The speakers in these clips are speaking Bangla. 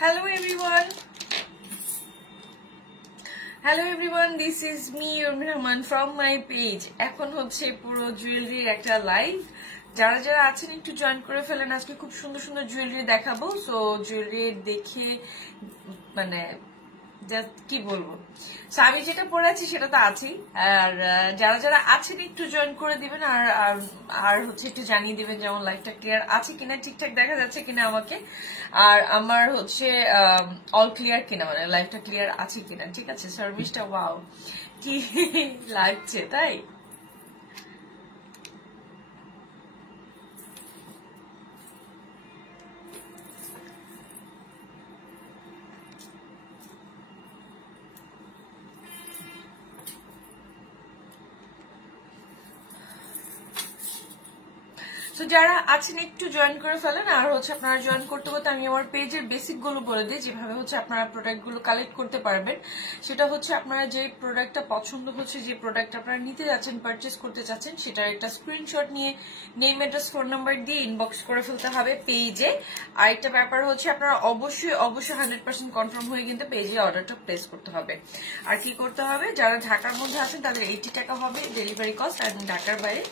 Hello everyone. Hello everyone, this is me Urmi Rahman from my page. এখন হচ্ছে পুরো জুয়েলারির একটা লাইভ। যারা যারা আছেন একটু জয়েন করে ফেলেন। আজকে খুব সুন্দর সুন্দর জুয়েলারি দেখাবো। সো জুয়েলারি দেখে মানে কি বলবো, আমি যেটা পরে আছি সেটা তো আছেই। আর যারা যারা আছেন একটু জয়েন করে দিবেন আর হচ্ছে একটু জানিয়ে দিবেন যেমন লাইভটা ক্লিয়ার আছে কিনা, ঠিকঠাক দেখা যাচ্ছে কিনা আমাকে, আর আমার হচ্ছে অল ক্লিয়ার কিনা, মানে লাইভটা ক্লিয়ার আছে কিনা। ঠিক আছে, সার্ভিসটা ওয়াও কি লাগছে তাই। তো যারা আছেন একটু জয়েন করে ফেলেন। আর হচ্ছে আপনারা জয়েন করতে করতে আমি আমার পেজের বেসিক গুলো বলে দিই, যেভাবে হচ্ছে আপনারা প্রোডাক্ট গুলো কালেক্ট করতে পারবেন। সেটা হচ্ছে আপনারা যে প্রোডাক্টটা পছন্দ হচ্ছে, যে প্রোডাক্ট আপনারা নিতে যাচ্ছেন, পারচেস করতে চাচ্ছেন, সেটার একটা স্ক্রিনশট নিয়ে নেম, অ্যাড্রেস, ফোন নাম্বার দিয়ে ইনবক্স করে ফেলতে হবে পেজে। আর একটা ব্যাপার হচ্ছে আপনারা অবশ্যই 100% কনফার্ম হয়ে কিন্তু পেজে অর্ডারটা প্লেস করতে হবে। আর কি করতে হবে, যারা ঢাকার মধ্যে আছেন তাদের 80 টাকা হবে ডেলিভারি কস্ট, আর ঢাকার বাইরে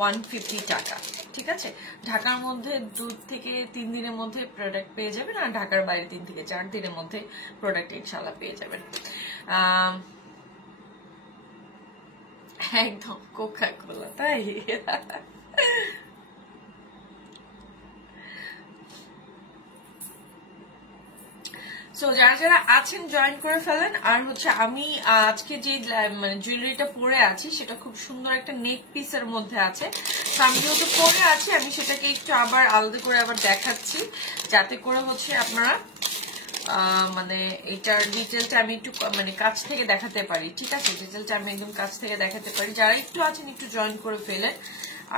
150 টাকা। ঠিক আছে, ঢাকার মধ্যে 2 থেকে 3 দিনের মধ্যে প্রোডাক্ট পেয়ে যাবেন, আর ঢাকার বাইরে 3 থেকে 4 দিনের মধ্যে প্রোডাক্ট ইনশাআল্লাহ পেয়ে যাবেন। একদম কোকা কোলা তাই। সো যারা যারা আছেন জয়েন করে ফেলেন। আর হচ্ছে আমি আজকে যে মানে জুয়েলারিটা পরে আছি সেটা খুব সুন্দর একটা নেক পিসের মধ্যে আছে। তো আমি যেহেতু পরে আছি আমি সেটাকে একটু আবার আলাদা করে আবার দেখাচ্ছি, যাতে করে হচ্ছে আপনারা মানে এটার ডিটেলটা আমি একটু মানে কাছ থেকে দেখাতে পারি। ঠিক আছে, ডিটেলটা আমি একদম কাছ থেকে দেখাতে পারি। যারা একটু আছেন একটু জয়েন করে ফেলেন,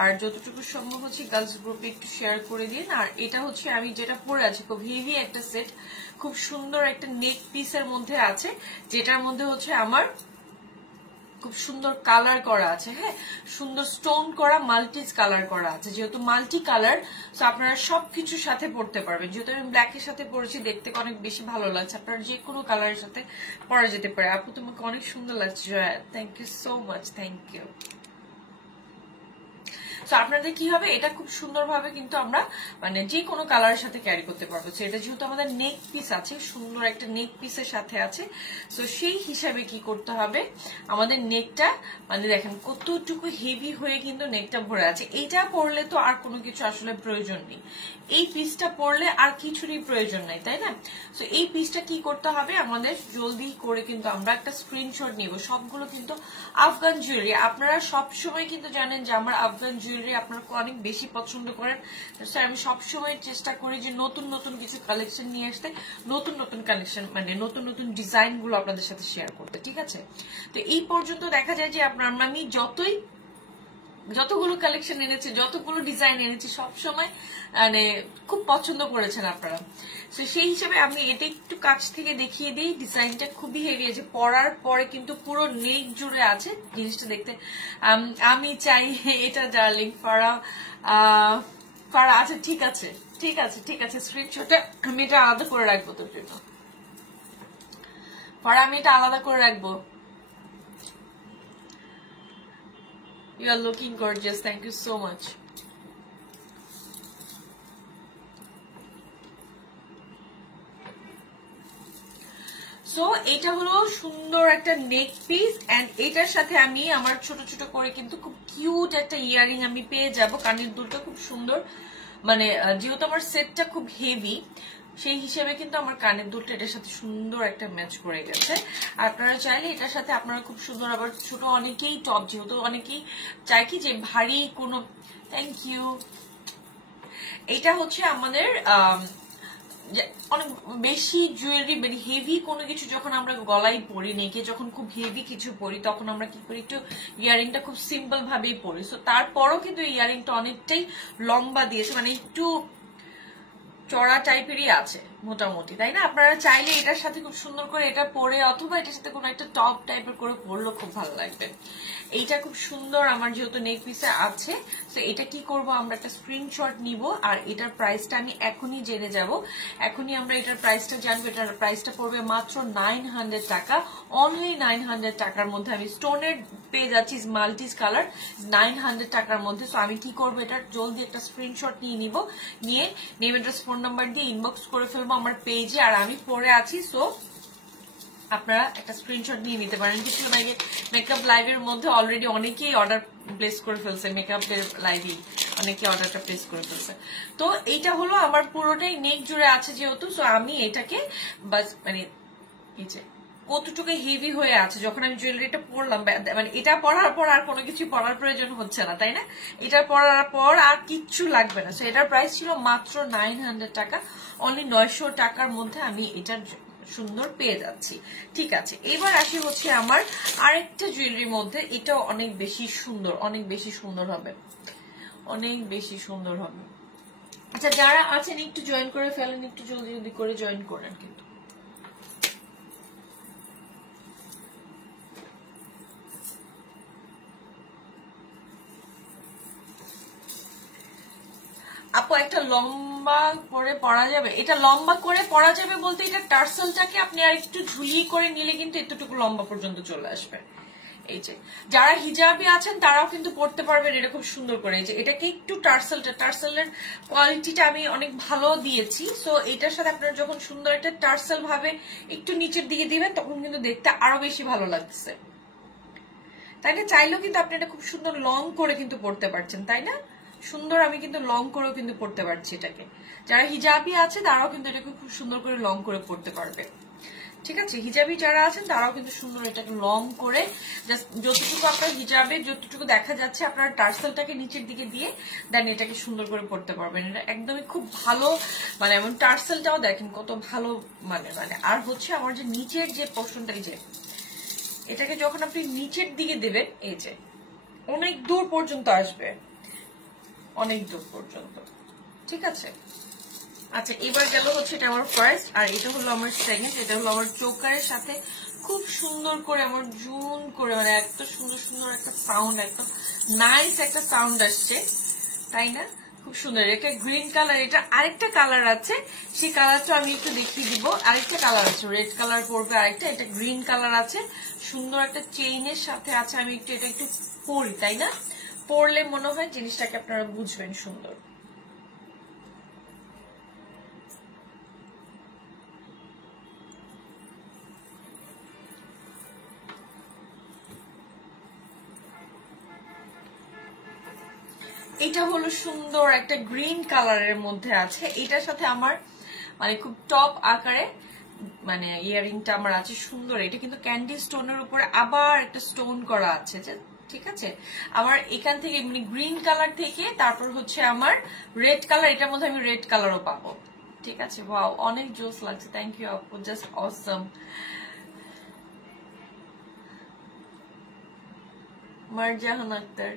আর যতটুকু সম্ভব হচ্ছে গার্লস গ্রুপে একটু শেয়ার করে দিন। আর এটা হচ্ছে আমি যেটা পরে আছি খুব হেভি একটা সেট, খুব সুন্দর একটা নেক পিসের মধ্যে আছে, যেটার মধ্যে হচ্ছে আমার খুব সুন্দর কালার করা আছে। হ্যাঁ, সুন্দর স্টোন করা, মাল্টিজ কালার করা আছে। যেহেতু মাল্টি কালার, তো আপনারা সবকিছুর সাথে পরতে পারবেন। যেহেতু আমি ব্ল্যাকের সাথে পরেছি, দেখতে অনেক বেশি ভালো লাগছে। আপনারা যে কোনো কালারের সাথে পরা যেতে পারে। আপু তোমাকে অনেক সুন্দর লাগছে, thank you so much, thank you. তো আপনাদের কি হবে, এটা খুব সুন্দরভাবে কিন্তু আমরা মানে যে কোনো কালারের সাথে ক্যারি করতে পারবো। এটা যেহেতু আমাদের নেক পিস আছে, সুন্দর একটা নেক পিসের সাথে আছে, তো সেই হিসাবে কি করতে হবে, আমাদের নেকটা মানে দেখেন কতটুকু হেভি হয়ে কিন্তু নেকটা ভরে আছে। এইটা পরলে তো আর কোনো কিছু আসলে প্রয়োজন নেই, এই পিসটা পরলে আর কিছুরই প্রয়োজন নাই, তাই না? তো এই পিসটা কি করতে হবে, আমাদের জলদি করে কিন্তু আমরা একটা স্ক্রিনশট নিব। সবগুলো কিন্তু আফগান জুয়েলারি। আপনারা সবসময় কিন্তু জানেন যে আমার আফগান জুয়েলারি আপনারা অনেক বেশি পছন্দ করেন। আমি সবসময় চেষ্টা করি যে নতুন নতুন কিছু কালেকশন নিয়ে আসতে, নতুন নতুন কালেকশন মানে নতুন নতুন ডিজাইন গুলো আপনাদের সাথে শেয়ার করতে। ঠিক আছে, তো এই পর্যন্ত দেখা যায় যে আমি যতগুলো কালেকশন এনেছি, যতগুলো ডিজাইন এনেছি, সবসময় মানে খুব পছন্দ করেছেন আপনারা। তো সেই হিসেবে আমি এটা একটু কাছ থেকে দেখিয়ে দিই। ডিজাইনটা খুবই হেভি আছে, পরার পরে কিন্তু পুরো নেক জুড়ে আছে জিনিসটা দেখতে। আমি চাই এটা ডার্লিং ফারা আচ্ছা ঠিক আছে, ঠিক আছে, ঠিক আছে, স্ক্রিনশটটা আমি এটা আলাদা করে রাখবো তোর জন্য। ফারা আমি এটা আলাদা করে রাখবো। You are looking gorgeous. Thank you so much. So এটা হলো সুন্দর একটা নেক পিস, এন্ড এটার সাথে আমি আমার ছোট ছোট করে কিন্তু খুব কিউট একটা ইয়ারিং আমি পেয়ে যাব। কানের দুলটা খুব সুন্দর, মানে যেহেতু আমার সেটটা খুব হেভি, সেই হিসেবে কিন্তু আমার কানের দুলটা এটার সাথে সুন্দর একটা ম্যাচ করে গেছে। আপনারা চাইলে এটার সাথে আপনারা খুব সুন্দর আবার ছোট অনেকেই টপ, যেহেতু অনেকেই চায় কি যে ভারী কোনো, থ্যাংক ইউ। এটা হচ্ছে আমাদের অনেক বেশি জুয়েলারি মানে হেভি কোনো কিছু যখন আমরা গলায় পরি, নেকে যখন খুব হেভি কিছু পরি, তখন আমরা কি করি, একটু ইয়ারিংটা খুব সিম্পল ভাবেই পরি। সো তারপরও কিন্তু ইয়ারিংটা অনেকটাই লম্বা দিয়েছে, মানে একটু চড়া টাইপেরই আছে, মোটামুটি, তাই না? আপনারা চাইলে এটার সাথে খুব সুন্দর করে এটা পরে অথবা এটার সাথে কোনো একটা টপ টাইপের করে পরলেও খুব ভালো লাগবে। এইটা খুব সুন্দর, আমার যেহেতু নেক পিসে আছে, তো এটা কি করব, আমরা একটা স্ক্রিনশট নিব আর এটার প্রাইসটা আমি এখনই জেনে যাব। এখনই আমরা এটার প্রাইসটা জানবো। এটার প্রাইসটা পড়বে মাত্র 900 টাকা, অনলি 900 টাকার মধ্যে আমি স্টোনের পেয়ে যাচ্ছি মাল্টিস কালার 900 টাকার মধ্যে। তো আমি কি করবো, এটার জলদি একটা স্ক্রিনশট নিয়ে নিব, নিয়ে নেম অ্যাড্রেস ফোন নাম্বার দিয়ে ইনবক্স করে ফেলবো আমার পেজে। আর আমি পরে আছি, সো আপনারা একটা স্ক্রিনশট নিয়ে নিতে পারেন। কিছু মেকআপ লাইভের মধ্যে অলরেডি অনেকেই অর্ডার প্লেস করে ফেলছে, মেকআপের লাইভে অনেকে অর্ডারটা প্লেস করে ফেলছে। তো এইটা হলো আমার পুরোটাই নেক জুড়ে আছে যেহেতু, সো আমি এটাকে বাস মানে এই যে কতটুকু হেভি হয়ে আছে, যখন আমি জুয়েলারিটা পরলাম, মানে এটা পরার পর আর কোনো কিছু পরার প্রয়োজন হচ্ছে না, তাই না? এটা পরার পর আর কিচ্ছু লাগবে না। সো এটার প্রাইস ছিল মাত্র 900 টাকা, অনলি 900 টাকার মধ্যে আমি এটার সুন্দর পেয়ে যাচ্ছি। ঠিক আছে, এবার আসি হচ্ছে আমার আরেকটা জুয়েলারির মধ্যে। এটাও অনেক বেশি সুন্দর, অনেক বেশি সুন্দর হবে, অনেক বেশি সুন্দর হবে। আচ্ছা, যারা আছেন একটু জয়েন করে ফেলেন, একটু জলদি জলদি করে জয়েন করেন কিন্তু। আপু একটা লম্বা করে পরা যাবে? এটা লম্বা করে পরা যাবে বলতে এটা টার্সেলটাকে আপনি আর একটু ঝুলিয়ে করে নিলে কিন্তু এতটুকু লম্বা পর্যন্ত চলে আসবে। এই যে যারা হিজাবি আছেন তারাও কিন্তু পড়তে পারবেন এটা খুব সুন্দর করে। এই যে এটাকে একটু টার্সেলের কোয়ালিটিটা আমি অনেক ভালো দিয়েছি। সো এটার সাথে আপনারা যখন সুন্দর একটা টার্সেল ভাবে একটু নিচের দিকে দিবেন তখন কিন্তু দেখতে আরো বেশি ভালো লাগছে, তাই না? চাইলেও কিন্তু আপনি এটা খুব সুন্দর লং করে কিন্তু পড়তে পারছেন, তাই না? সুন্দর আমি কিন্তু লং করেও কিন্তু পড়তে পারছি এটাকে। যারা হিজাবি আছে তারাও কিন্তু এটাকে খুব সুন্দর করে লং করে পড়তে পারবে। ঠিক আছে, হিজাবি যারা আছেন তারাও কিন্তু সুন্দর এটাকে লং করে জাস্ট যতটুকু আপনার হিজাবে যতটুকু দেখা যাচ্ছে আপনার টার্সেলটাকে নিচের দিকে দিয়ে দেন এটাকে সুন্দর করে পড়তে পারবেন। এটা একদমই খুব ভালো, মানে এমন টার্সেলটাও দেখেন কত ভালো, মানে আর হচ্ছে আমার যে নিচের যে পোর্শনটা, যে এটাকে যখন আপনি নিচের দিকে দেবেন এই যে অনেক দূর পর্যন্ত আসবে, অনেক দূর পর্যন্ত। ঠিক আছে, আচ্ছা এবার গেল হচ্ছে এটা আমার ফার্স্ট, আর এটা হলো আমার সেকেন্ড। এটা হলো আমার চোকারের সাথে খুব সুন্দর করে আমার জুন করে, মানে এত সুন্দর সুন্দর একটা সাউন্ড, একদম নাইস একটা সাউন্ড আসছে, তাই না? খুব সুন্দর। এটা গ্রিন কালার, এটা আরেকটা কালার আছে, সেই কালারটা আমি একটু দেখিয়ে দিব। আরেকটা কালার আছে, রেড কালার পড়বে আরেকটা, এটা গ্রিন কালার আছে, সুন্দর একটা চেইনের সাথে আছে। আমি একটু এটা একটু পরি, তাই না? পরলে মনে হয় জিনিসটাকে আপনারা বুঝবেন সুন্দর। এটা হলো সুন্দর একটা গ্রিন কালারের মধ্যে আছে, এটার সাথে আমার মানে খুব টপ আকারে মানে ইয়ারিংটা আমার আছে সুন্দর। এটা কিন্তু ক্যান্ডি স্টোনের উপরে আবার একটা স্টোন করা আছে, ঠিক আছে? আমার এখান থেকে মানে গ্রিন কালার থেকে তারপর হচ্ছে আমার রেড কালার, এটার মধ্যে আমি রেড কালারও পাবো। ঠিক আছে, ওয়াও অনেক জোস লাগছে, থ্যাংক ইউ আপু, just awesome. Marjahan Akter,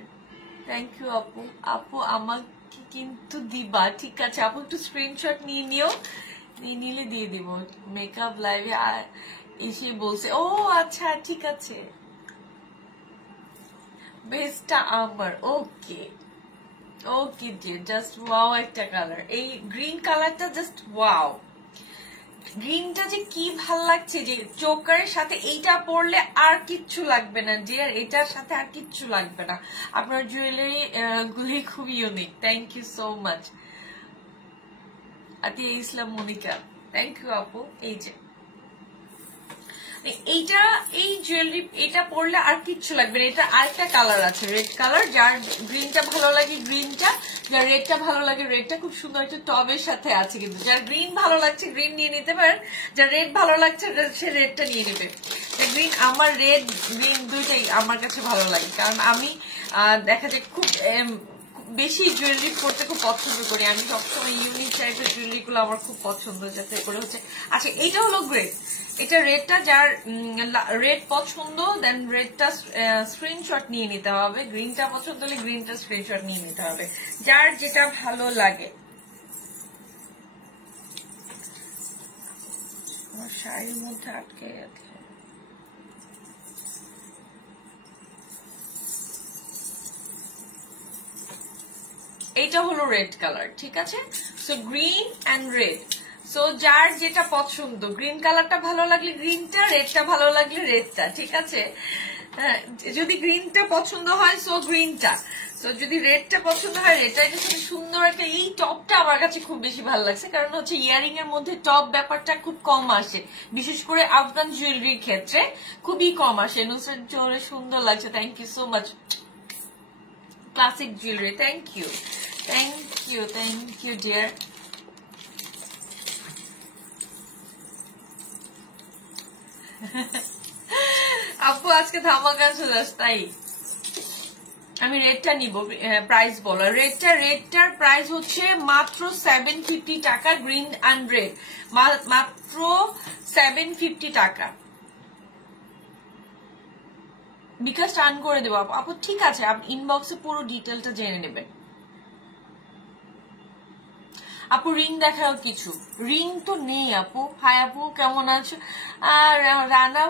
thank you আপু। আপু আমাকে কিন্তু দিবা, ঠিক আছে আপু, একটু স্ক্রিনশট নিয়ে নিও, নিয়ে নিলে দিয়ে দিব। মেকআপ লাইভে এসে বলছে, ও আচ্ছা ঠিক আছে, বেস্টটা আমার। ওকে ওকে ডিয়ার, জাস্ট ওয়াও একটা কালার, এই গ্রিন কালারটা জাস্ট ওয়াও। গ্রিনটা যে কি ভাল লাগছে, যে চোকারের সাথে এইটা পরলে আর কিচ্ছু লাগবে না, যে এটার সাথে আর কিচ্ছু লাগবে না। আপনার জুয়েলারি গুলি খুবই unique, thank you so much. Atiya Islam Monika, thank you আপু। এই যে এইটা, এই জুয়েলারি এটা পরলে আর কিচ্ছু লাগবে না। এটা আরেকটা কালার আছে রেড কালার, যার গ্রিনটা ভালো লাগে গ্রিনটা, যার রেডটা ভালো লাগে রেডটা, খুব সুন্দর একটা টবের সাথে আছে। কিন্তু যার গ্রিন ভালো লাগছে গ্রিন নিয়ে নিতে পারেন, যার রেড ভালো লাগছে সে রেডটা নিয়ে নেবে। গ্রিন, আমার রেড গ্রিন দুইটাই আমার কাছে ভালো লাগে, কারণ আমি দেখা যায় খুব বেশি জুয়েলারি পরতে খুব পছন্দ করি। আমি সবসময় ইউনিক টাইপের জুয়েলারি গুলো আমার খুব পছন্দ, যাতে করে হচ্ছে। আচ্ছা এইটা হলো গ্রেড, এটা রেডটা, যার রেড পছন্দ দেন রেডটা স্ক্রিনশট নিয়ে নিতে হবে, গ্রিনটা পছন্দ হলে গ্রিনটা স্ক্রিনশট নিয়ে নিতে হবে, যার যেটা ভালো লাগে। আমার শাড়ির মধ্যে আটকে গেছে। এইটা হলো রেড কালার, ঠিক আছে। So green and red, so যার যেটা পছন্দ, গ্রিন কালারটা ভালো লাগলে গ্রিনটা, রেডটা ভালো লাগলে রেডটা, ঠিক আছে। যদি গ্রিনটা পছন্দ হয় সো গ্রিনটা, সো যদি রেডটা পছন্দ হয় রেডটা। এটা খুব সুন্দর একটা, এই টপটা আমার কাছে খুব বেশি ভালো লাগছে, কারণ হচ্ছে ইয়ারিং এর মধ্যে টপ ব্যাপারটা খুব কম আসে, বিশেষ করে আফগান জুয়েলারির ক্ষেত্রে খুবই কম আসে। নুসরাত জোরে সুন্দর লাগছে, thank you so much. Classic jewellery, thank you, thank you, thank you dear. আপু আজকে ধামাকা চলে, তাই আমি রেডটা নিব। প্রাইস বলো, রেডটার প্রাইস হচ্ছে মাত্র 750 টাকা। গ্রিন অ্যান্ড রেড মাত্র 750 টাকা। বিকাশ টার্ন করে দেবো আপু, ঠিক আছে। আপনি ইনবক্সে পুরো ডিটেলটা জেনে নেবেন। আপু রিং দেখাও কিছু, রিং তো নেই আপু। হাই আপু কেমন আছো? আর রানা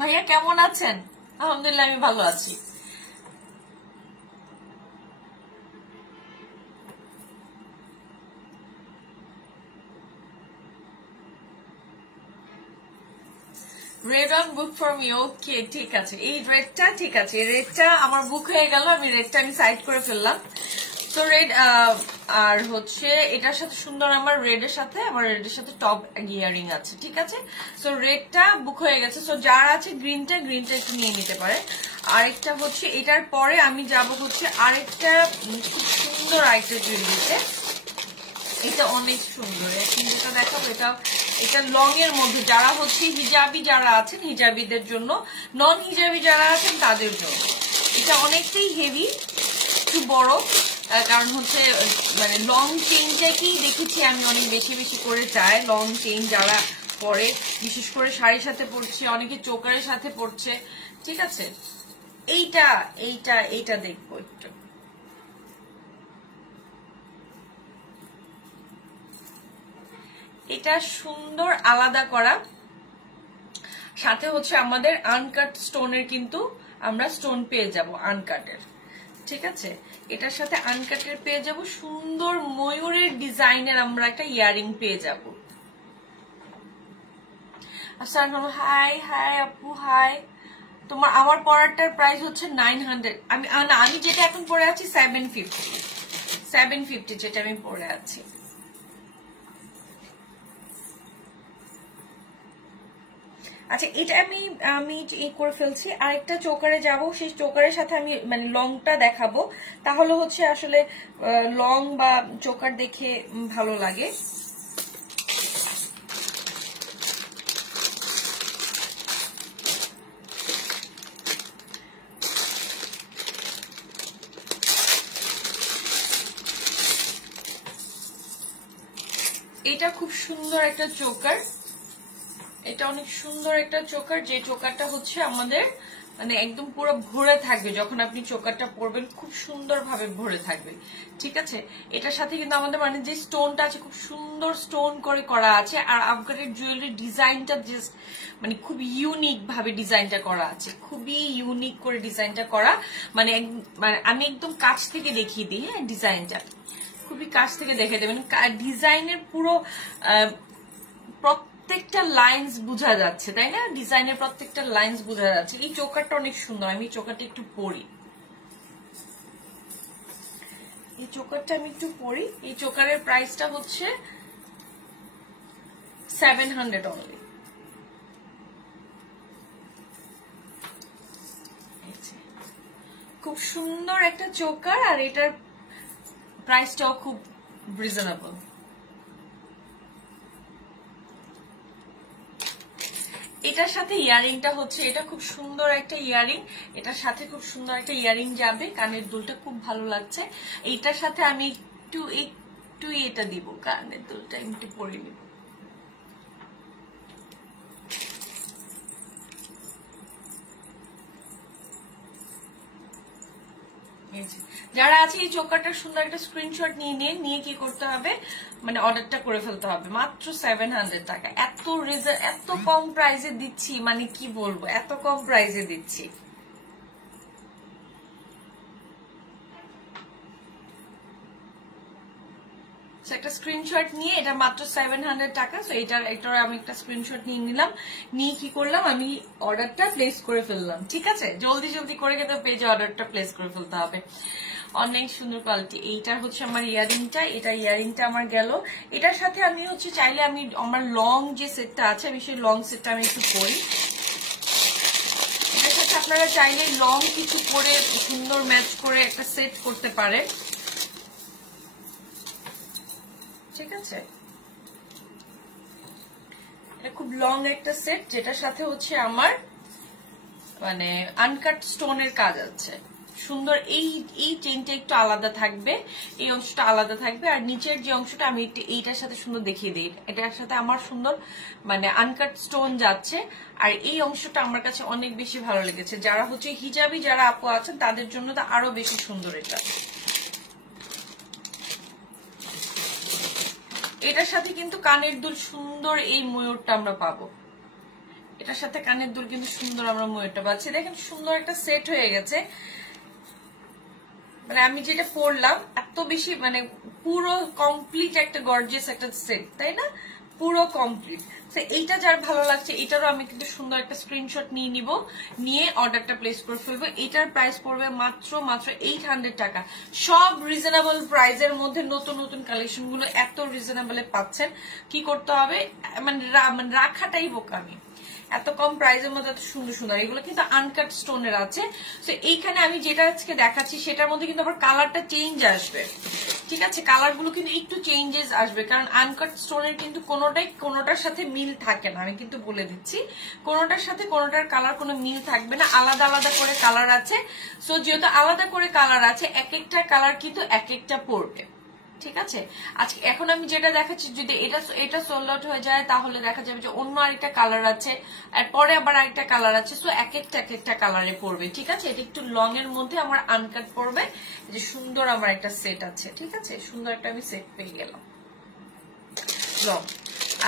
ভাইয়া কেমন আছেন? আলহামদুলিল্লাহ আমি ভালো আছি। Red on book for me, okay ঠিক আছে। এই রেডটা ঠিক আছে, রেডটা আমার বুক হয়ে গেল, আমি রেডটা সাইড করে ফেললাম। তো রেড আর হচ্ছে এটার সাথে সুন্দর, আমার রেডের সাথে টপ ইয়ারিং আছে, ঠিক আছে। সো রেডটা বুক হয়ে গেছে। সো যার আছে গ্রিনটা একটু নিয়ে নিতে পারে। আরেকটা হচ্ছে এটার পরে আমি যাব হচ্ছে আরেকটা খুব সুন্দর আরেকটা জুয়েলারিতে। এটা অনেক সুন্দর, এখন যেটা দেখাবো এটা লং এর মধ্যে, যারা হচ্ছে হিজাবি যারা আছেন, হিজাবিদের জন্য, নন হিজাবি যারা আছেন তাদের জন্য। এটা অনেকটাই হেভি, একটু বড়, কারণ হচ্ছে মানে লং চেইনটাকেই দেখেছি আমি অনেক বেশি করে চায়। লং চেইন যারা পরে, বিশেষ করে শাড়ির সাথে পরছে, অনেকে চোকারের সাথে পরছে, ঠিক আছে। এইটা দেখবো একটু। এটা সুন্দর আলাদা করা, সাথে হচ্ছে আমাদের আনকাট স্টোনের, কিন্তু আমরা স্টোন পেয়ে যাব আনকাটের, ঠিক আছে। এটার সাথে আনকাটের পেয়ে যাব, সুন্দর ময়ূরের ডিজাইনের আমরা একটা ইয়ারিং পেয়ে যাব। আসসালাম, হাই হাই আপু, হাই। আমার পরাটার প্রাইস হচ্ছে 900। আমি যেটা এখন পরে আছি 750 যেটা আমি পরে আছি। আচ্ছা, এটা আমি করে ফেলছি। আরেকটা চোকারে যাব, সেই চোকারের সাথে আমি মানে লংটা দেখাবো, তাহলে হচ্ছে আসলে লং বা চোকার দেখে ভালো লাগে। এটা খুব সুন্দর একটা চোকার, এটা অনেক সুন্দর একটা চোকার, যে চোকারটা হচ্ছে আমাদের মানে একদম পুরো ভরে থাকবে, যখন আপনি চোকারটা পরবেন খুব সুন্দর ভাবে ভরে থাকবে, ঠিক আছে। এটার সাথে কিন্তু আমাদের মানে যে স্টোনটা আছে খুব সুন্দর স্টোন করে করা আছে, আর আফগানের জুয়েলারি ডিজাইনটা জাস্ট মানে খুব ইউনিক ভাবে ডিজাইনটা করা আছে, খুবই ইউনিক করে ডিজাইনটা করা। মানে আমি একদম কাছ থেকে দেখিয়ে দিই, হ্যাঁ ডিজাইনটা খুবই কাছ থেকে দেখে দেবেন। ডিজাইনের পুরো প্রত্যেকটা লাইন্স বোঝা যাচ্ছে, তাই না? ডিজাইনের প্রত্যেকটা লাইন্স বোঝা যাচ্ছে। এই চোকারটা অনেক সুন্দর, আমি চোকারটা একটু পরি। এই চোকারটা আমি একটু পরি। এই চোকারের প্রাইসটা হচ্ছে 700 অনলি। খুব সুন্দর একটা চোকার, আর এটার প্রাইসটাও খুব রিজনেবল। এটার সাথে ইয়ারিংটা হচ্ছে, এটা খুব সুন্দর একটা ইয়ারিং, এটার সাথে খুব সুন্দর একটা ইয়ারিং যাবে। কানের দুলটা খুব ভালো লাগছে। এইটার সাথে আমি একটু এটা দিব, কানের দুলটা একটু পরে নিব। যারা আছে এই চোকারটার সুন্দর একটা স্ক্রিনশট নিয়ে কি করতে হবে, মানে অর্ডারটা করে ফেলতে হবে। মাত্র 700 টাকা, এত কম প্রাইসে দিচ্ছি, মানে কি বলবো, এত কম প্রাইসে দিচ্ছি। একটা স্ক্রিনশট নিয়ে, এটা মাত্র 700 টাকা। সো এটার আমি একটা স্ক্রিনশট নিয়ে নিলাম, নিয়ে কি করলাম, আমি অর্ডারটা প্লেস করে ফেললাম। ঠিক আছে, জলদি করে কিন্তু পেজে অর্ডারটা প্লেস করে ফেলতে হবে। অনেক সুন্দর কোয়ালিটি। এইটার হচ্ছে আমার ইয়ারিংটা আমার গেল। এটার সাথে আমি হচ্ছে চাইলে আমি আমার লং যে সেটটা আছে, আমি সেই লং সেটটা আমি একটু করি। এটার সাথে আপনারা চাইলে লং কিছু করে সুন্দর ম্যাচ করে একটা সেট করতে পারেন। ঠিক আছে, এটা খুব লং একটা সেট, যেটার সাথে হচ্ছে আমার মানে আনকাট স্টোনের কাজ আছে সুন্দর। এই চেইনটা একটু আলাদা থাকবে, এই অংশটা আলাদা থাকবে, আর নিচের যে অংশটা আমি এইটার সাথে সুন্দর দেখিয়ে দিই, এটার সাথে আমার সুন্দর মানে আনকাট স্টোন যাচ্ছে। আর এই অংশটা আমার কাছে অনেক বেশি ভালো লেগেছে। যারা হচ্ছে হিজাবি যারা আপু আছেন তাদের জন্য তো আরো বেশি সুন্দর এটা। এটার সাথে কিন্তু কানের দুল সুন্দর, এই ময়ূরটা আমরা পাবো। এটার সাথে কানের দুল কিন্তু সুন্দর আমরা ময়ূরটা পাচ্ছি। দেখেন সুন্দর একটা সেট হয়ে গেছে। মানে আমি যেটা পরলাম এত বেশি মানে পুরো কমপ্লিট একটা গর্জিয়াস একটা সেট, তাই না? পুরো কমপ্লিট। এইটা যার ভালো লাগছে এটারও আমি কিন্তু সুন্দর একটা স্ক্রিনশট নিয়ে অর্ডারটা প্লেস করে ফেলবো। এটার প্রাইস পড়বে মাত্র 800 টাকা। সব রিজনেবল প্রাইসের মধ্যে নতুন কালেকশন গুলো এত রিজনেবলে পাচ্ছেন। কি করতে হবে, মানে রাখাটাই বোকামি। এত কম প্রাইসের মধ্যে এত সুন্দর এগুলো কিন্তু আনকাট স্টোনের আছে। তো এইখানে আমি যেটা আজকে দেখাচ্ছি সেটার মধ্যে কিন্তু আবার কালারটা চেঞ্জ আসবে। ঠিক আছে, কালার গুলো কিন্তু একটু চেঞ্জেস আসবে, কারণ আনকাট স্টোনের কিন্তু কোনোটার সাথে মিল থাকে না। আমি কিন্তু বলে দিচ্ছি, কোনোটার সাথে কোনোটার কালার কোনো মিল থাকবে না, আলাদা আলাদা করে কালার আছে। সো যেহেতু আলাদা করে কালার আছে, এক একটা কালার কিন্তু এক একটা পড়বে। ঠিক আছে, আজকে এখন আমি যেটা দেখাচ্ছি, যদি এটা সোল্ড আউট হয়ে যায় তাহলে দেখা যাবে যে অন্য আরেকটা কালার আছে, আর পরে আবার আরেকটা কালার আছে। সো এক একটা কালারে পড়বে। ঠিক আছে, এটা একটু লং এর মধ্যে আমার আনকাট পড়বে। যে সুন্দর আমার একটা সেট আছে। ঠিক আছে, সুন্দর একটা আমি সেট পেয়ে গেলাম লং।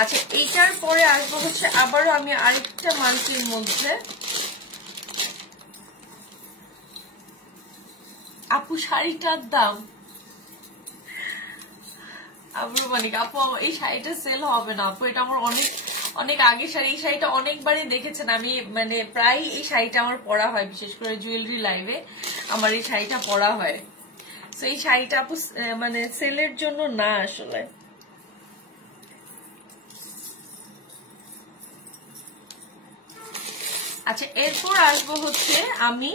আচ্ছা, এইটার পরে আসবো হচ্ছে আবারও আমি আরেকটা মাল্টির মধ্যে। আপু শাড়িটার দাম, আপু এই শাড়িটা সেল হবে না আপু, এটা আমার অনেক আগে শাড়ি। এই শাড়িটা অনেকবারই দেখেছেন, আমি মানে প্রায় এই শাড়িটা আমার পরা হয়, বিশেষ করে জুয়েলারি লাইভে আমার এই শাড়িটা পরা হয়। তো এই শাড়িটা আপু মানে সেলের জন্য না আসলে। আচ্ছা, এরপর আসবো হচ্ছে আমি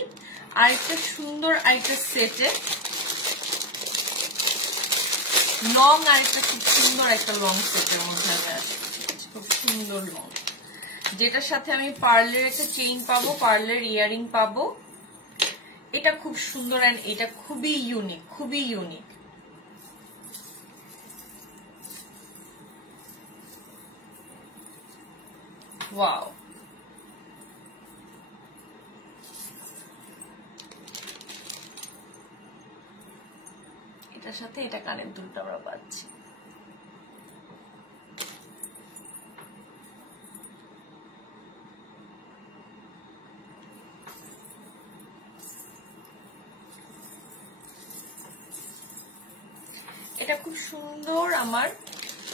আরেকটা সুন্দর আরেকটা সেটে লং, আরেকটা খুব সুন্দর একটা লং সেটের মধ্যে আমি আসছি। খুব সুন্দর লং, যেটার সাথে আমি পার্লের একটা চেইন পাবো, পার্লের ইয়ারিং পাবো। এটা খুব সুন্দর, এন্ড এটা খুবই ইউনিক। ওয়াও, এটার সাথে এটা কানের দুলটা আমরা পাচ্ছি। এটা খুব সুন্দর আমার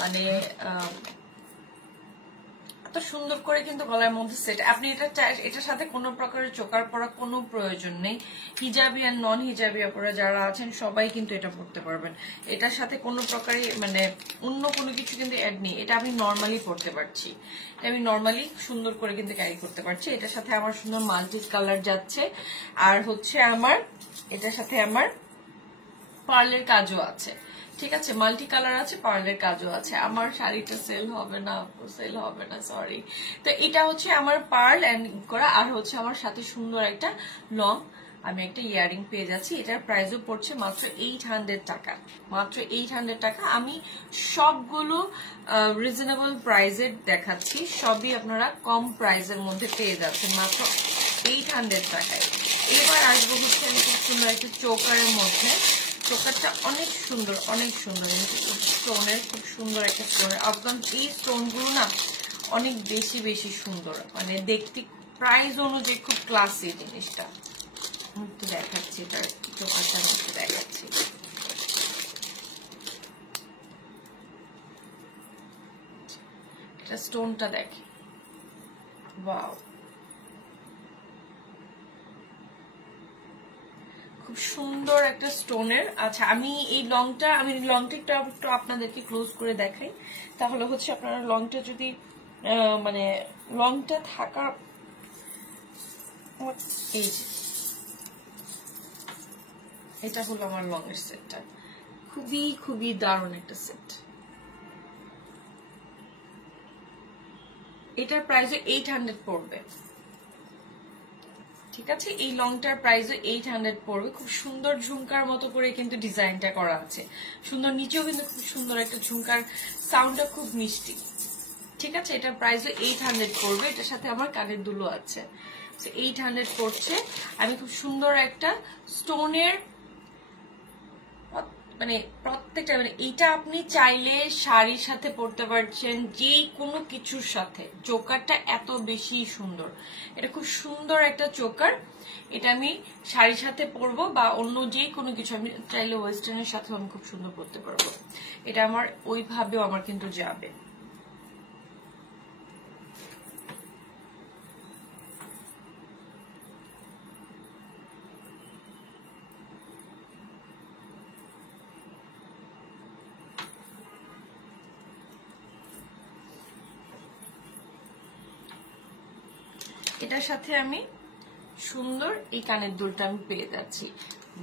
মানে এত সুন্দর করে কিন্তু গলার মধ্যে সেট। আপনি এটার সাথে কোনো প্রকারের চোকার পরা কোনো প্রয়োজন নেই। হিজাবি আর নন হিজাবি আপনারা যারা আছেন সবাই কিন্তু এটা পড়তে পারবেন। এটার সাথে কোনো প্রকারে মানে অন্য কোনো কিছু কিন্তু অ্যাড নেই। এটা আমি নর্মালি পড়তে পারছি, আমি নর্মালি সুন্দর করে কিন্তু ক্যারি করতে পারছি। এটার সাথে আমার সুন্দর মাল্টি কালার যাচ্ছে, আর হচ্ছে আমার এটার সাথে আমার পার্লের কাজও আছে। ঠিক আছে, মাল্টি কালার আছে, পার্লের কাজও আছে। আমার শাড়িটা সেল হবে না, সরি। তো এটা হচ্ছে আমার পার্ল এন্ড করা, আর হচ্ছে আমার সাথে সুন্দর একটা লং আমি একটা ইয়ারিং পেয়ে যাচ্ছি। এটার প্রাইসও পড়ছে মাত্র 800 টাকা, মাত্র 800 টাকা। আমি সবগুলো রিজনেবল প্রাইসের দেখাচ্ছি, সবই আপনারা কম প্রাইসের মধ্যে পেয়ে যাচ্ছেন মাত্র 800 টাকায়। এবার আসবো হচ্ছে আমি খুব সুন্দর একটা চোকারের মধ্যে। চোকারটা অনেক সুন্দর, অনেক সুন্দর স্টোনের, খুব সুন্দর একটা স্টোনের আফগান। এই স্টোনগুলো না অনেক বেশি বেশি সুন্দর, মানে দেখতে প্রাইস অনুযায়ী খুব ক্লাসি জিনিসটা। একটু দেখাচ্ছি এটার চোকারটা, একটু দেখাচ্ছি। এটা স্টোনটা দেখে, ওয়াও, খুব সুন্দর একটা স্টোনের। আচ্ছা আমি এই লংটা একটু আপনাদেরকে ক্লোজ করে দেখাই, তাহলে হচ্ছে আপনারা লংটা যদি মানে লংটা থাকা, এই যে এটা হলো আমার লং এর সেটটা, খুবই খুবই দারুণ একটা সেট। এটার প্রাইস 800 পড়বে, ঠিক আছে? এই লংটার প্রাইস 800 পড়বে। খুব সুন্দর ঝুমকার মতো করে কিন্তু ডিজাইনটা করা আছে, সুন্দর। নিচেও কিন্তু খুব সুন্দর একটা ঝুমকার, সাউন্ডটা খুব মিষ্টি, ঠিক আছে? এটার প্রাইস 800 পড়বে। এটার সাথে আমার কানের দুলও আছে, 800 পড়ছে। আমি খুব সুন্দর একটা স্টোনের, মানে প্রত্যেকটা, মানে এইটা আপনি চাইলে শাড়ির সাথে পরতে পারছেন, যে কোনো কিছুর সাথে। চোকারটা এত বেশি সুন্দর, এটা খুব সুন্দর একটা চোকার। এটা আমি শাড়ির সাথে পরবো বা অন্য যে কোনো কিছু, আমি চাইলে ওয়েস্টার্নের সাথেও আমি খুব সুন্দর পরতে পারবো। এটা আমার ওইভাবেও আমার কিন্তু যাবে। এটার সাথে আমি সুন্দর এই কানের দুলটা আমি পেয়ে যাচ্ছি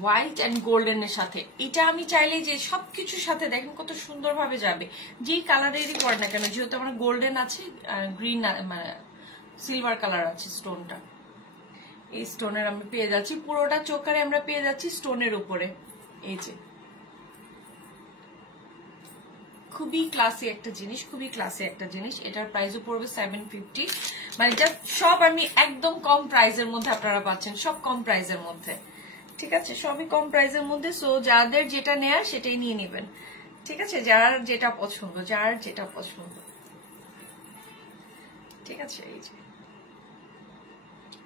হোয়াইট এন্ড গোল্ডেন এর সাথে। এটা আমি চাইলে যে সবকিছুর সাথে, দেখেন কত সুন্দর ভাবে যাবে, যেই কালারেরই করে না কেন। যেহেতু আমার গোল্ডেন আছে, গ্রিন মানে সিলভার কালার আছে স্টোনটা, এই স্টোনের আমি পেয়ে যাচ্ছি পুরোটা চোকারে, আমরা পেয়ে যাচ্ছি স্টোনের উপরে। এই যে খুবই ক্লাসি একটা জিনিস, খুবই ক্লাসি একটা জিনিস। এটার প্রাইসও পড়বে 750, মানে জাস্ট সব আমি একদম কম প্রাইসের মধ্যে আপনারা পাচ্ছেন, সব কম প্রাইসের মধ্যে, ঠিক আছে? সবই কম প্রাইসের মধ্যে। সো যাদের যেটা নেয়ার সেটাই নিয়ে নেবেন, ঠিক আছে? যার যেটা পছন্দ, যার যেটা পছন্দ, ঠিক আছে? এই যে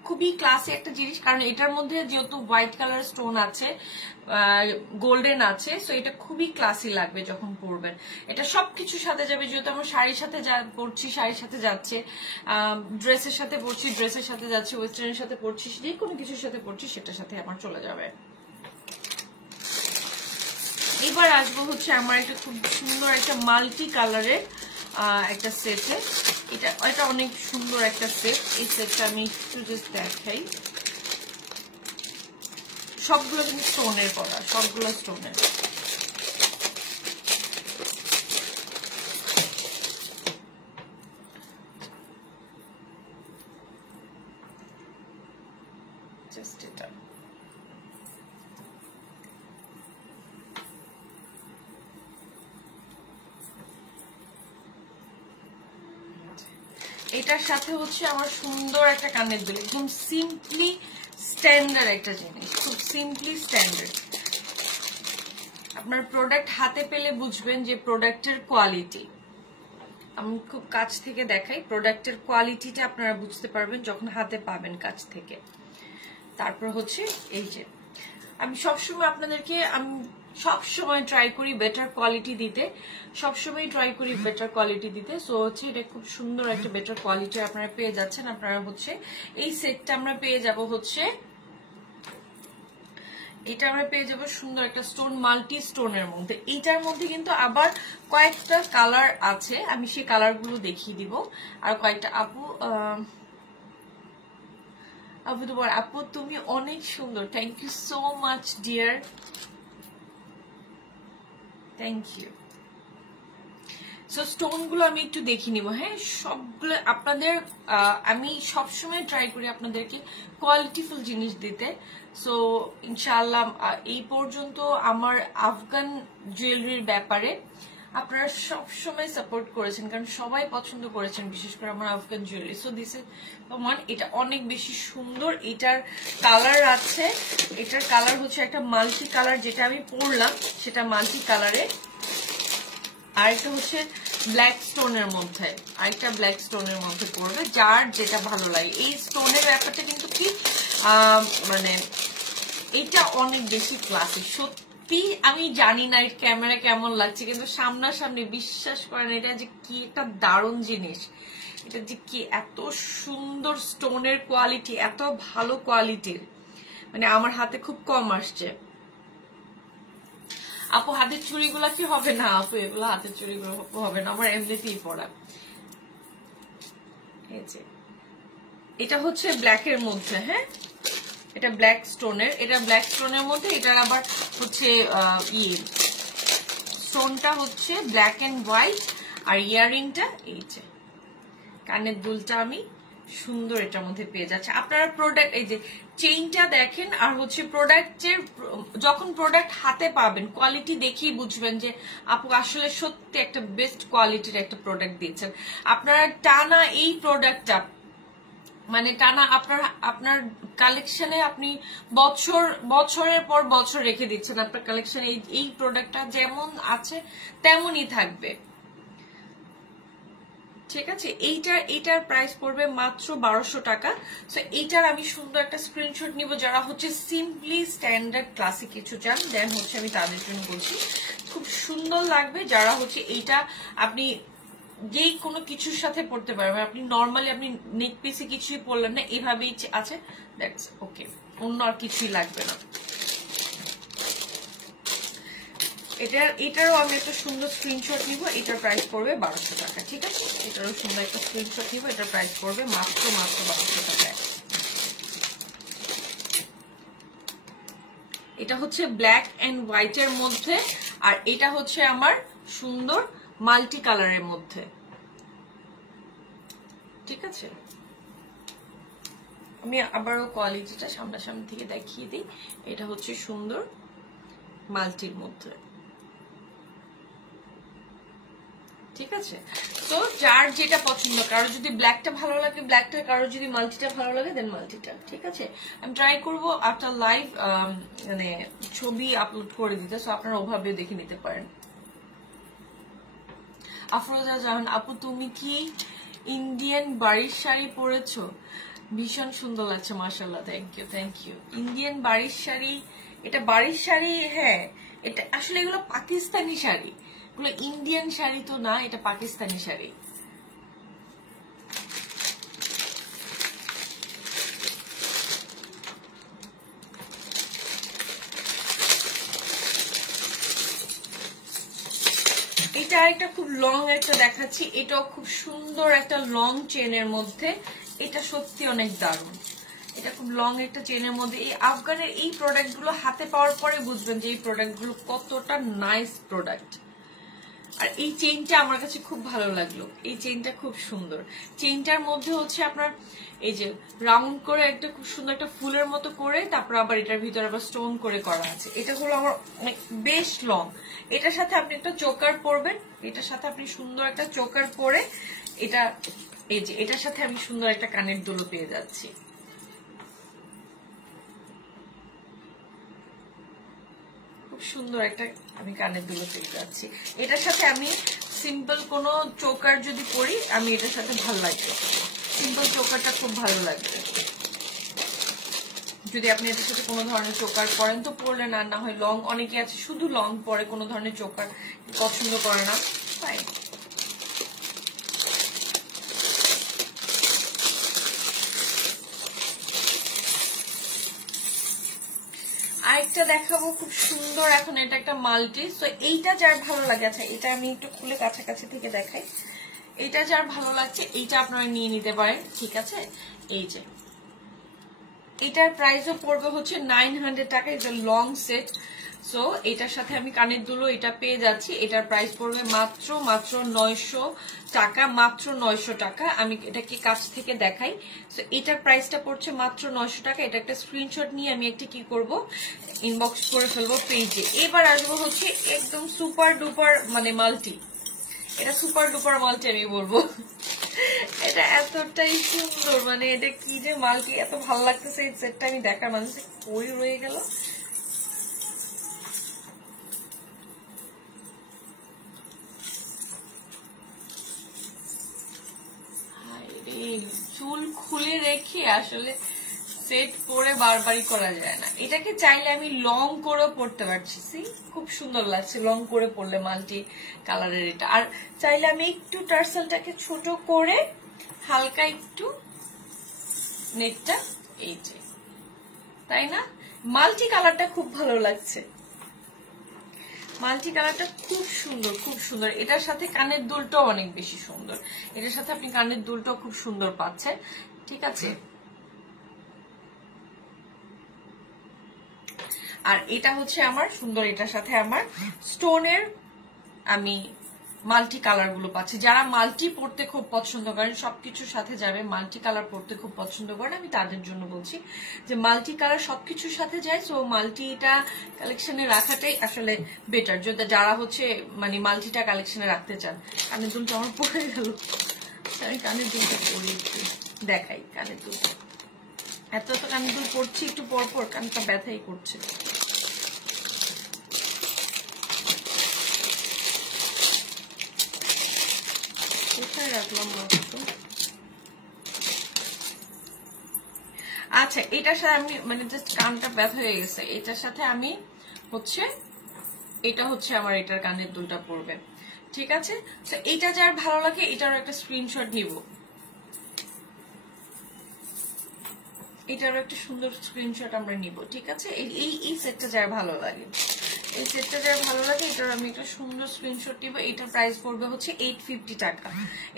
খুবই ক্লাসি একটা জিনিস, কারণ এটার মধ্যে যেহেতু হোয়াইট কালার স্টোন আছে, গোল্ডেন আছে, সো এটা খুবই ক্লাসি লাগবে যখন পরবেন। এটা সবকিছুর সাথে যাবে, যেহেতু আমার শাড়ির সাথে পরছি, শাড়ির সাথে যাচ্ছে, ড্রেসের সাথে পরছি, ড্রেসের সাথে যাচ্ছে, ওয়েস্টার্নের সাথে পরছি, যে কোনো কিছুর সাথে পরছি সেটার সাথে আমার চলে যাবে। এবার আসবো হচ্ছে আমার একটা খুব সুন্দর একটা মাল্টি কালারের একটা সেটে। এটা অনেক সুন্দর একটা সেট। এই সেটটা আমি একটু জাস্ট দেখাই। সবগুলো কিন্তু স্টোনের করা, সবগুলো স্টোনের। জাস্ট এটা এটার সাথে হচ্ছে আমার সুন্দর একটা কানের দুল, একদম সিম্পলি স্ট্যান্ডার্ড একটা জিনিস, খুব সিম্পলি স্ট্যান্ডার্ড। আপনার প্রোডাক্ট হাতে পেলে বুঝবেন যে প্রোডাক্টের কোয়ালিটি। আমি খুব কাছ থেকে দেখাই, প্রোডাক্টের কোয়ালিটিটা আপনারা বুঝতে পারবেন যখন হাতে পাবেন কাছ থেকে। তারপর হচ্ছে এই যে আমি সবসময় আপনাদেরকে, আমি সবসময় ট্রাই করি বেটার কোয়ালিটি দিতে, সবসময় ট্রাই করি বেটার কোয়ালিটি দিতে। সো হচ্ছে এটা খুব সুন্দর একটা বেটার কোয়ালিটি আপনারা পেয়ে যাচ্ছেন। আপনারা হচ্ছে এই সেটটা আমরা পেয়ে যাব হচ্ছে, এটা আমরা পেয়ে যাবো সুন্দর একটা স্টোন, মাল্টি স্টোনের মধ্যে। এইটার মধ্যে কিন্তু আবার কয়েকটা কালার আছে, আমি সেই কালারগুলো দেখিয়ে দিব। আর কয়েকটা আপু তোমার আপু তুমি অনেক সুন্দর, thank you so much dear, thank you. So stone গুলো আমি একটু দেখে নিব, হ্যাঁ? সবগুলো আপনাদের, আমি সবসময় ট্রাই করি আপনাদেরকে কোয়ালিটিফুল জিনিস দিতে। সো ইনশাআল্লাহ এই পর্যন্ত আমার আফগান জুয়েলারির ব্যাপারে আপনারা সব সময় সাপোর্ট করেছেন, কারণ সবাই পছন্দ করেছেন, বিশেষ করে আমার Afghan jewellery. So this is one, এটা অনেক বেশি সুন্দর। এটার কালার আছে, এটার কালার হচ্ছে একটা মাল্টি কালার, যেটা আমি পরলাম সেটা মাল্টি কালারে। আর এটা হচ্ছে ব্ল্যাক স্টোনের মধ্যে, আরেকটা ব্ল্যাক স্টোনের মধ্যে পড়বে, যার যেটা ভালো লাগে। এই স্টোনের ব্যাপারটা কিন্তু কি মানে এটা অনেক বেশি ক্লাসিক সত্যি। আমি জানি না এই ক্যামেরা কেমন লাগছে, কিন্তু সামনাসামনি বিশ্বাস করেন এটা যে কি একটা দারুণ জিনিস, এটা যে কি এত সুন্দর স্টোনের কোয়ালিটি, এত ভালো কোয়ালিটির, মানে আমার হাতে খুব কম আসছে। আপু হাতের চুড়িগুলা কি হবে না? আপু এগুলো হাতের চুড়িগুলো হবে না, আমার এমনিতেই পড়া। এই যে এটা হচ্ছে ব্ল্যাকের মধ্যে, হ্যাঁ এটা ব্ল্যাক স্টোনের, এটা ব্ল্যাক স্টোনের মধ্যে, এটার আবার হচ্ছে স্টোনটা হচ্ছে ব্ল্যাক এন্ড হোয়াইট, আর ইয়াররিংটা এই যে কানের দুলটা আমি সুন্দর এটার মধ্যে পেয়ে যাচ্ছে। আপনারা প্রোডাক্ট এই যে চেইনটা দেখেন, আর হচ্ছে প্রোডাক্টের যখন প্রোডাক্ট হাতে পাবেন কোয়ালিটি দেখেই বুঝবেন যে আপু আসলে সত্যি একটা বেস্ট কোয়ালিটির একটা প্রোডাক্ট দিয়েছেন। আপনারা টানা এই প্রোডাক্টটা মানে টানা আপনার কালেকশনে আপনি বছরের পর বছর রেখে দিচ্ছেন, আপনার কালেকশনে এই প্রোডাক্টটা যেমন আছে তেমনই থাকবে, ঠিক আছে। এইটার প্রাইস পড়বে মাত্র 1200 টাকা। সো এইটার আমি সুন্দর একটা স্ক্রিনশট নিব, যারা হচ্ছে সিম্পলি স্ট্যান্ডার্ড ক্লাসিক কিছু চান, দেন হচ্ছে আমি তাদের জন্য বলছি, খুব সুন্দর লাগবে। যারা হচ্ছে এইটা আপনি যেই কোনো কিছুর সাথে পড়তে পারবেন, আপনি নর্মালি আপনি নেক পিসে কিছুই পড়লেন না, এভাবেই আছে, দ্যাটস ওকে, অন্য আর কিছুই লাগবে না। এটারও আমি একটা সুন্দর স্ক্রিনশট নিব, এটার প্রাইস পড়বে 1200 টাকা, ঠিক আছে। এটারও সুন্দর একটা স্ক্রিনশট নিব, এটার প্রাইস পড়বে মাত্র 1200 টাকা। এটা হচ্ছে ব্ল্যাক এন্ড হোয়াইট এর মধ্যে, আর এটা হচ্ছে আমার সুন্দর মাল্টি কালারের মধ্যে, ঠিক আছে। আমি আবারও কোয়ালিটিটা সামনাসামনি থেকে দেখিয়ে দিই। এটা হচ্ছে সুন্দর মাল্টির মধ্যে, ঠিক আছে। তো যার যেটা পছন্দ, কারো যদি ব্ল্যাকটা ভালো লাগে ব্ল্যাকটা, কারো যদি মাল্টিটা ভালো লাগে দেন মাল্টিটা, ঠিক আছে। আমি ট্রাই করবো আফটার লাইভ মানে ছবি আপলোড করে দিতে, সো আপনারা ওভাবেও দেখে নিতে পারেন। আফরোজা জাহান আপু, তুমি কি ইন্ডিয়ান বাড়ির শাড়ি পরেছো? ভীষণ সুন্দর লাগছে, মাশাআল্লাহ, থ্যাংক ইউ। ইন্ডিয়ান বাড়ির শাড়ি, এটা বাড়ির শাড়ি, হ্যাঁ এটা আসলে এগুলো পাকিস্তানি শাড়ি, এগুলো ইন্ডিয়ান শাড়ি তো না, এটা পাকিস্তানি শাড়ি। এটা একটা খুব লং একটা দেখাচ্ছি, এটাও খুব সুন্দর একটা লং চেনের মধ্যে, এটা সত্যি অনেক দারুণ। এটা খুব লং একটা চেনের মধ্যে, এই আফগানের এই প্রোডাক্ট গুলো হাতে পাওয়ার পরে বুঝবেন যে এই প্রোডাক্ট গুলো কতটা নাইস প্রোডাক্ট। আর এই চেইনটা আমার কাছে খুব ভালো লাগলো, এই চেইনটা খুব সুন্দর। চেইনটার মধ্যে হচ্ছে আপনার এই যে রাউন্ড করে একটা খুব সুন্দর একটা ফুলের মতো করে, তারপর আবার এটার ভিতরে আবার স্টোন করে করা আছে। এটা হলো আমার বেশ লং। এটার সাথে আপনি একটা চোকার পরবেন, এটার সাথে আপনি সুন্দর একটা চোকার পরে, এটা এই যে এটার সাথে আমি সুন্দর একটা কানের দুলও পেয়ে যাচ্ছি। খুব সুন্দর একটা আমি কানের দুলো পেয়ে যাচ্ছি। এটার সাথে আমি সিম্পল কোনো চোকার যদি পরি, আমি এটার সাথে ভালো লাগবে, সিম্পল চোকারটা খুব ভালো লাগবে। যদি আপনি এটার সাথে কোনো ধরনের চোকার পরেন তো পরলেন, আর না হয় লং, অনেকে আছে শুধু লং পরে, কোনো ধরনের চোকার পছন্দ করে না, তাই আরেকটা দেখাবো খুব সুন্দর। এখন এটা একটা মাল্টি, তো এইটা যার ভালো লাগে, আচ্ছা এটা আমি একটু খুলে কাছাকাছি থেকে দেখাই। এইটা যার ভালো লাগছে এইটা আপনারা নিয়ে নিতে পারেন, ঠিক আছে। এই যে এটার প্রাইসও পড়বে হচ্ছে 900 টাকা। এটা লং সেট। সো এটার সাথে আমি কানের দুলও এটা পেয়ে যাচ্ছি। এটার প্রাইস পড়বে মাত্র 900 টাকা, মাত্র 900 টাকা। আমি এটাকে কাছ থেকে দেখাই। সো এটার প্রাইসটা পড়ছে মাত্র 900 টাকা। এটা একটা স্ক্রিনশট নিয়ে আমি একটা কি করব, ইনবক্স করে ফেলবো পেজে। এবার আসবো হচ্ছে একদম সুপার ডুপার মানে মাল্টি। এটা সুপার ডুপার মাল্টি আমি বলবো। এটা এতটাই সুন্দর, মানে এটা কি যে মাল্টি, এত ভালো লাগতেছে এই সেটটা। আমি দেখার মানুষে কই রয়ে গেল। চুল খুলে রেখে আসলে সেট পরে বারবারই করা যায় না। এটাকে চাইলে আমি লং করেও পরতে পারছি, খুব সুন্দর লাগছে লং করে পরলে মাল্টি কালারের এটা। আর চাইলে আমি একটু টার্সেলটাকে ছোট করে হালকা একটু নেটটা এই যে, তাই না? মাল্টি কালারটা খুব ভালো লাগছে, মাল্টি কালারটা খুব সুন্দর, খুব সুন্দর। এটার সাথে কানের দুলটাও অনেক বেশি সুন্দর। এটার সাথে আপনি কানের দুলটাও খুব সুন্দর পাচ্ছেন, ঠিক আছে? আর এটা হচ্ছে আমার সুন্দর, এটার সাথে আমার স্টোনের আমি মাল্টি কালার গুলো পাচ্ছি। যারা মাল্টি পড়তে খুব পছন্দ করেন, সবকিছুর সাথে যাবে, মাল্টি কালার পড়তে খুব পছন্দ করেন, আমি তাদের জন্য বলছি যে মাল্টি কালার সবকিছুর সাথে যায়। সো মাল্টিটা কালেকশনে রাখাটাই আসলে বেটার, যদি যারা হচ্ছে মানে মাল্টিটা কালেকশনে রাখতে চান। কানের দুলটা আমার পড়ে গেল, আমি কানের দুলটা পরে একটু দেখাই। কানের দুলটা এত কানের দুল পড়ছি, একটু পর পর কানটা ব্যথাই করছে। আচ্ছা, এটার সাথে আমি মানে জাস্ট কানটা ব্যথা হয়ে গেছে, এটার সাথে আমি হচ্ছে এটা হচ্ছে আমার এটার কানের দুলটা পড়বে, ঠিক আছে? এইটা যার ভালো লাগে এটারও একটা স্ক্রিনশট নিব, এটারও একটা সুন্দর স্ক্রিনশট আমরা নিব, ঠিক আছে? এই সেটটা যার ভালো লাগে, এই সেটটা যার ভালো লাগে এটার আমি একটা সুন্দর স্ক্রিনশট নিব। এটার প্রাইস পড়বে হচ্ছে 850 টাকা।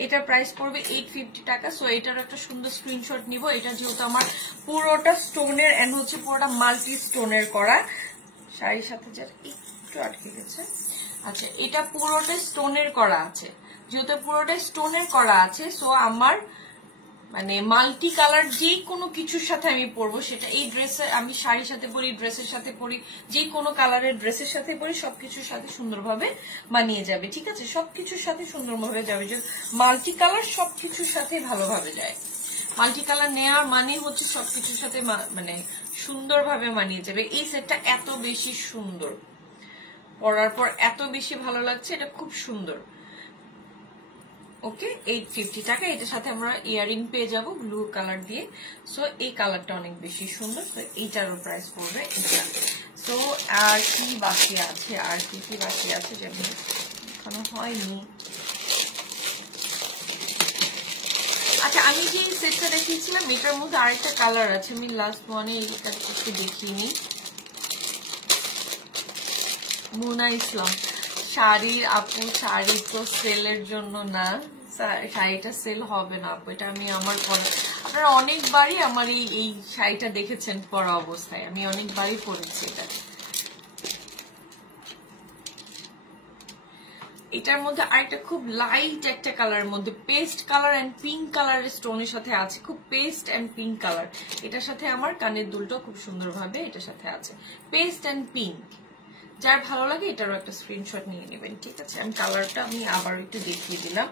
এটার প্রাইস পড়বে 850 টাকা। সো এটার একটা সুন্দর স্ক্রিনশট নিব। এটা যেহেতু আমার পুরোটা স্টোনের এন্ড হচ্ছে পুরোটা মাল্টি স্টোনের করা, শাড়ির সাথে যার একটু আটকে গেছে। আচ্ছা, এটা পুরোটা স্টোনের করা আছে, যেহেতু পুরোটা স্টোনের করা আছে সো আমার মানে মাল্টি কালার যে কোনো কিছুর সাথে আমি পরবো, সেটা এই ড্রেসে আমি শাড়ির সাথে পরি, ড্রেসের সাথে পরি, যে কোনো কালারের ড্রেসের সাথে পরি, সবকিছুর সাথে সুন্দরভাবে মানিয়ে যাবে, ঠিক আছে? সবকিছুর সাথে সুন্দরভাবে যাবে, যে মাল্টি কালার সবকিছুর সাথে ভালোভাবে যায়। মাল্টি কালার নেওয়ার মানে হচ্ছে সবকিছুর সাথে মানে সুন্দরভাবে মানিয়ে যাবে। এই সেটটা এত বেশি সুন্দর, পরার পর এত বেশি ভালো লাগছে, এটা খুব সুন্দর। ওকে, 850 টাকা। এটার সাথে আমরা ইয়ারিং পেয়ে যাব ব্লু কালার দিয়ে। সো এই কালারটা অনেক বেশি সুন্দর। তো এইটারও প্রাইস পড়বে এটা। সো আর কি বাকি আছে, আর কি কি বাকি আছে যেমন এখনো হয়নি। আচ্ছা, আমি যে সেটটা দেখিয়েছিলাম এটার মধ্যে আরেকটা কালার আছে, আমি লাস্ট ওয়ানে এটা একটু দেখিনি। মুনা ইসলাম, শাড়ির আপু, শাড়ি তো সেলের জন্য না, শাড়িটা সেল হবে না আপু, এটা আমি আমার আপনারা অনেকবারই আমার এই শাড়িটা দেখেছেন পরা অবস্থায়, আমি অনেকবারই পরেছি এটা। এটার মধ্যে আরেকটা খুব লাইট একটা কালার মধ্যে পেস্ট কালার এন্ড পিঙ্ক কালারের স্টোনের সাথে আছে, খুব পেস্ট এন্ড পিঙ্ক কালার। এটার সাথে আমার কানের দুলটাও খুব সুন্দরভাবে এটার সাথে আছে, পেস্ট এন্ড পিঙ্ক। যার ভালো লাগে এটারও একটা স্ক্রিনশট নিয়ে নেবেন, ঠিক আছে? আমি কালারটা আমি আবার একটু দেখিয়ে দিলাম।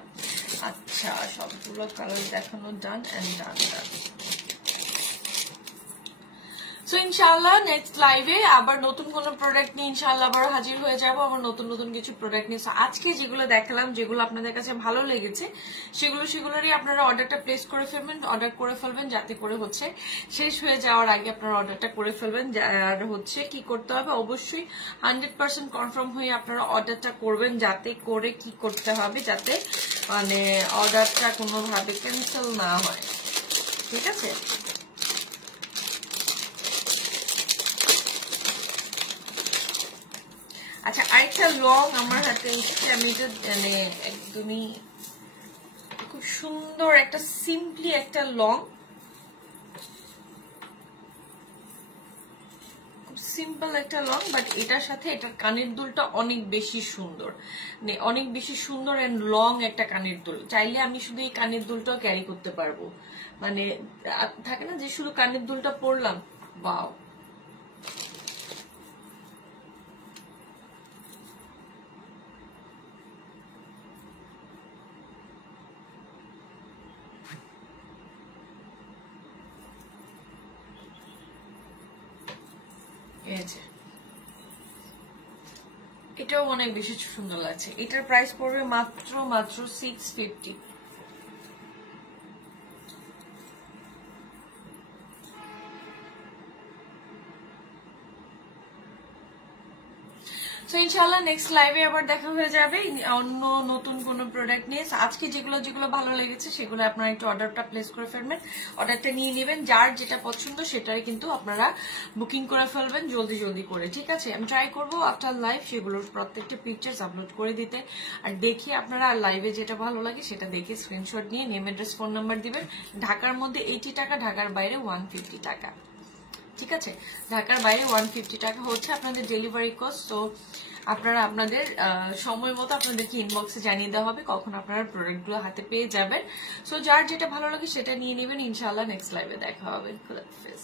আচ্ছা, সবগুলো কালার দেখানো done and done done. So ইনশাআল্লাহ নেক্সট লাইভে আবার নতুন কোন প্রোডাক্ট নিয়ে ইনশাআল্লাহ আবার হাজির হয়ে যাবো, আমার নতুন নতুন কিছু প্রোডাক্ট নিয়ে। আজকে যেগুলো দেখালাম, যেগুলো আপনাদের কাছে ভালো লেগেছে সেগুলোরই আপনারা অর্ডারটা প্লেস করে ফেলবেন, অর্ডার করে ফেলবেন, যাতে করে হচ্ছে শেষ হয়ে যাওয়ার আগে আপনারা অর্ডারটা করে ফেলবেন। আর হচ্ছে কি করতে হবে, অবশ্যই 100% কনফার্ম হয়ে আপনারা অর্ডারটা করবেন, যাতে করে কি করতে হবে, যাতে মানে অর্ডারটা কোনোভাবে ক্যান্সেল না হয়, ঠিক আছে? আচ্ছা, আরেকটা লং আমার হাতে হচ্ছে, আমি এটা মানে একদমই খুব সুন্দর একটা সিম্পলি একটা লং, সিম্পল একটা লং, বাট এটার সাথে এটার কানের দুলটা অনেক বেশি সুন্দর, অনেক বেশি সুন্দর এন্ড লং একটা কানের দুল। চাইলে আমি শুধু এই কানের দুলটাও ক্যারি করতে পারবো, মানে থাকে না যে শুধু কানের দুলটা পরলাম, ওয়াও। এটাও অনেক বেশি সুন্দর লাগছে। এটার প্রাইস পড়বে মাত্র 650। সো ইনশাআল্লাহ নেক্সট লাইভে আবার দেখা হয়ে যাবে অন্য নতুন কোনো প্রোডাক্ট নিয়ে। আজকে যেগুলো যেগুলো ভালো লেগেছে সেগুলো আপনারা একটু অর্ডারটা প্লেস করে ফেলবেন, অর্ডারটা নিয়ে নেবেন, যার যেটা পছন্দ সেটাই কিন্তু আপনারা বুকিং করে ফেলবেন জলদি জলদি করে, ঠিক আছে? আমি ট্রাই করবো আফটার লাইভ সেগুলোর প্রত্যেকটা পিকচার্স আপলোড করে দিতে, আর দেখি আপনারা লাইভে যেটা ভালো লাগে সেটা দেখে স্ক্রিনশট নিয়ে নেম অ্যাড্রেস ফোন নাম্বার দিবেন। ঢাকার মধ্যে 80 টাকা, ঢাকার বাইরে 150 টাকা, ঠিক আছে? ঢাকার বাইরে 150 টাকা হচ্ছে আপনাদের ডেলিভারি কস্ট। তো আপনারা আপনাদের সময় মতো আপনাদেরকে ইনবক্সে জানিয়ে দেওয়া হবে কখন আপনারা প্রোডাক্টগুলো হাতে পেয়ে যাবেন। সো যার যেটা ভালো লাগে সেটা নিয়ে নেবেন। ইনশাআল্লাহ নেক্সট লাইভে দেখা হবে। খুদা হাফেজ।